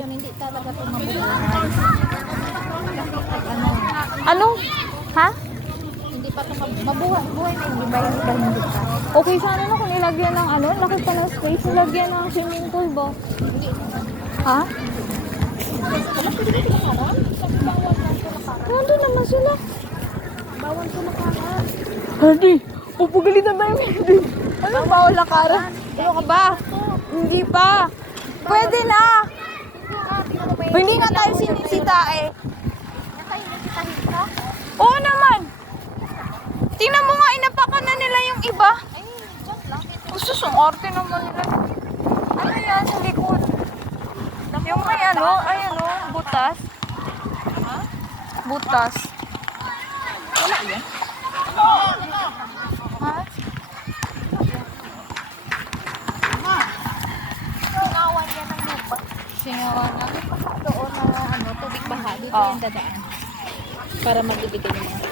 Bakit? Hindi talaga ito mabubuhay. Ano? Ha? Hindi pa ito mabuhay. Buhay na hindi ba? Hindi ba hindi pa? Okay, sana na kung nilagyan ng ano, laki pa ng space, nilagyan ng swimming pool ba? Ha? Nandun naman sila. Bawal ko makakat. Hadi, pupugalitan tayo, Hadi. Ano bawal lakaran? Ano ka ba? Hindi pa. Pwede na. Hindi nga tayo sinisita eh. Nakainit ka? Oo naman. Tingnan mo nga, inapakan na nila yung iba. Ay, dyan lang. Usus, ang arte naman nila. Ano yan sa likod? Yung may ano, ay ano, butas. Ha? Butas. Wala yan. Ha? Singawan yan ng lupa. Singawan na. Doon na ano, tubig baha. Dito Oh. yung dadaan. Para magbibigay ng mga